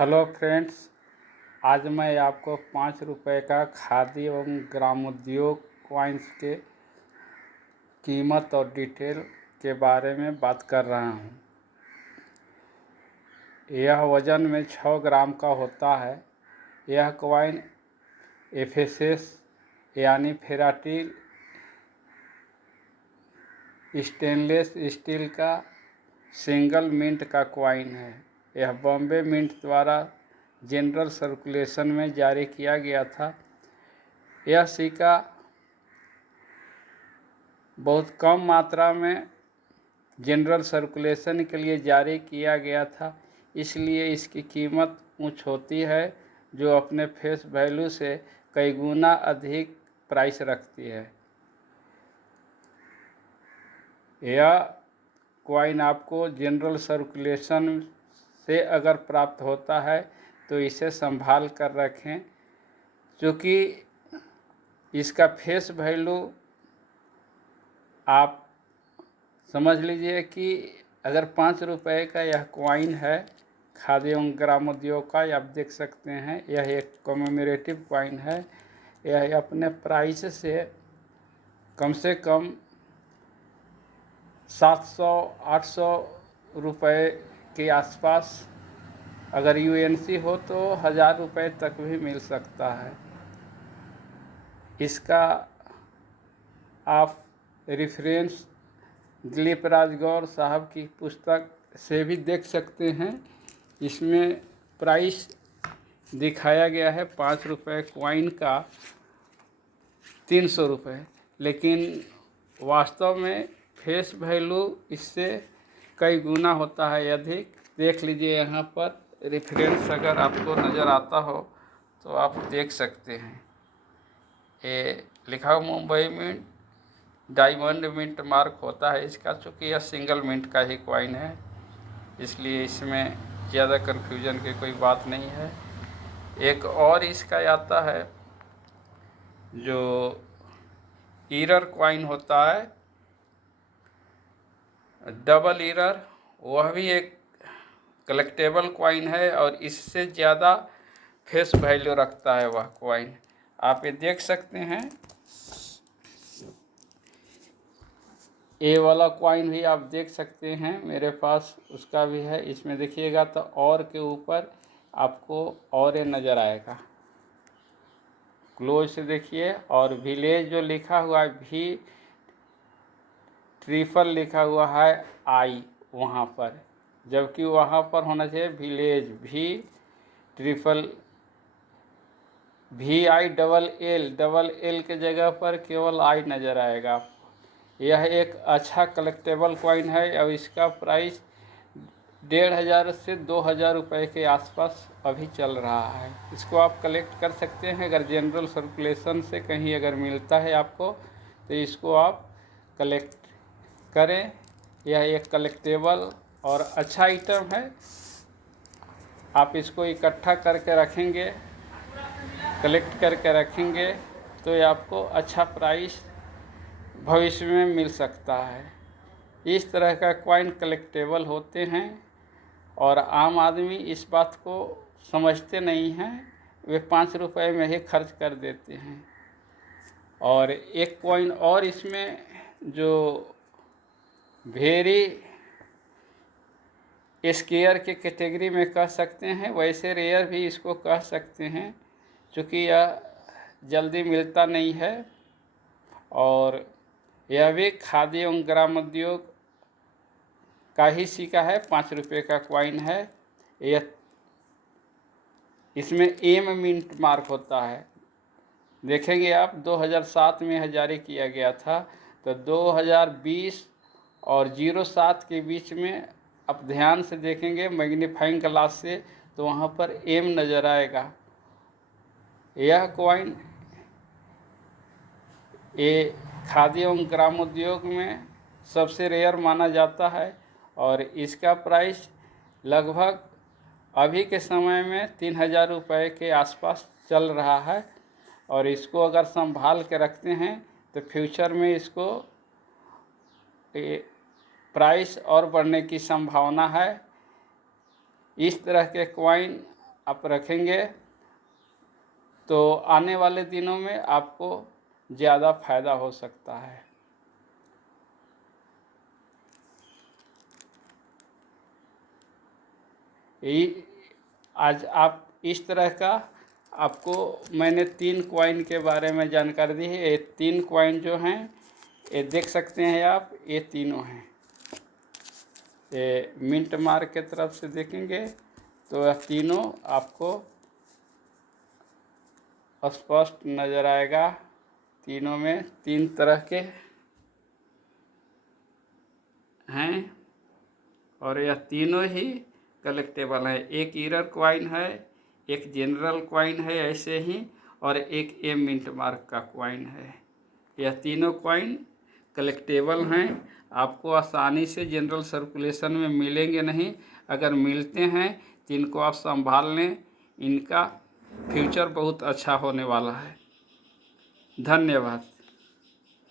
Hello friends, आज मैं आपको 5 रुपए का खादी एवं ग्रामोद्योग कॉइन्स के कीमत और डिटेल के बारे में बात कर रहा हूँ। यह वज़न में 6 ग्राम का होता है। यह कॉइन एफएसएस यानी फेराटिल स्टेनलेस स्टील का सिंगल मिंट का कॉइन है। यह बॉम्बे मिंट द्वारा जनरल सर्कुलेशन में जारी किया गया था। यह सिक्का बहुत कम मात्रा में जनरल सर्कुलेशन के लिए जारी किया गया था, इसलिए इसकी कीमत ऊंच होती है, जो अपने फेस वैल्यू से कई गुना अधिक प्राइस रखती है। यह कॉइन आपको जनरल सर्कुलेशन से अगर प्राप्त होता है तो इसे संभाल कर रखें, क्योंकि इसका फेस वैल्यू आप समझ लीजिए कि अगर 5 रुपए का यह कॉइन है खादी एवं ग्रामोद्योग का, आप देख सकते हैं यह एक कॉमेमोरेटिव कॉइन है। यह अपने प्राइस से कम 700-800 रुपए के आसपास, अगर यूएनसी हो तो 1000 रुपये तक भी मिल सकता है। इसका आप रेफरेंस दिलीप राजगौर साहब की पुस्तक से भी देख सकते हैं। इसमें प्राइस दिखाया गया है 5 रुपये कॉइन का 300 रुपये, लेकिन वास्तव में फेस वैल्यू इससे कई गुना होता है अधिक। देख लीजिए, यहाँ पर रेफरेंस अगर आपको नज़र आता हो तो आप देख सकते हैं। ये लिखा हुआ Mumbai mint, diamond mint mark होता है इसका। चूँकि यह सिंगल मिंट का ही कॉइन है, इसलिए इसमें ज़्यादा कन्फ्यूजन की कोई बात नहीं है। एक और इसका आता है जो ईरर कॉइन होता है, डबल ईरर, वह भी एक कलेक्टेबल कॉइन है और इससे ज़्यादा फेस वैल्यू रखता है वह कॉइन। आप ये देख सकते हैं। ये वाला कॉइन भी आप देख सकते हैं, मेरे पास उसका भी है। इसमें देखिएगा तो और के ऊपर आपको और ये नज़र आएगा, क्लोज से देखिए। और विलेज जो लिखा हुआ है, भी ट्रिपल लिखा हुआ है आई वहाँ पर, जबकि वहाँ पर होना चाहिए विलेज भी ट्रिपल, डबल एल के जगह पर केवल आई नज़र आएगा आपको। यह एक अच्छा कलेक्टेबल कॉइन है और इसका प्राइस 1500 से 2000 रुपये के आसपास अभी चल रहा है। इसको आप कलेक्ट कर सकते हैं। अगर जनरल सर्कुलेशन से कहीं अगर मिलता है आपको तो इसको आप कलेक्ट करें। यह एक कलेक्टेबल और अच्छा आइटम है। आप इसको इकट्ठा करके रखेंगे, कलेक्ट करके रखेंगे तो ये आपको अच्छा प्राइस भविष्य में मिल सकता है। इस तरह का कॉइन कलेक्टेबल होते हैं और आम आदमी इस बात को समझते नहीं हैं, वे 5 रुपये में ही खर्च कर देते हैं। और एक कॉइन और इसमें जो वेरी स्केयर के कैटेगरी में कह सकते हैं, वैसे रेयर भी इसको कह सकते हैं, क्योंकि यह जल्दी मिलता नहीं है। और यह भी खादी एवं ग्रामोद्योग का ही सिक्का है, 5 रुपये का कॉइन है। यह इसमें एम मिंट मार्क होता है। देखेंगे आप 2007 में यह जारी किया गया था, तो 2020 और 07 के बीच में आप ध्यान से देखेंगे मैग्नीफाइंग ग्लास से, तो वहाँ पर एम नज़र आएगा। यह कॉइन ये खादी एवं ग्रामोद्योग में सबसे रेयर माना जाता है और इसका प्राइस लगभग अभी के समय में 3000 रुपये के आसपास चल रहा है। और इसको अगर संभाल के रखते हैं तो फ्यूचर में इसको प्राइस और बढ़ने की संभावना है। इस तरह के कॉइन आप रखेंगे तो आने वाले दिनों में आपको ज़्यादा फायदा हो सकता है। यही आज आप इस तरह का आपको मैंने 3 कॉइन के बारे में जानकारी दी है। ये 3 कॉइन जो हैं ये देख सकते हैं आप, ये तीनों हैं। ये मिंट मार्क के तरफ से देखेंगे तो यह तीनों आपको स्पष्ट नज़र आएगा। तीनों में 3 तरह के हैं और यह तीनों ही कलेक्टेबल है। एक ईरर क्वाइन है, एक जनरल क्वाइन है ऐसे ही, और एक ए मिंट मार्क का क्वाइन है। यह तीनों क्वाइन कलेक्टेबल हैं। आपको आसानी से जनरल सर्कुलेशन में मिलेंगे नहीं। अगर मिलते हैं तो इनको आप संभाल लें, इनका फ्यूचर बहुत अच्छा होने वाला है। धन्यवाद।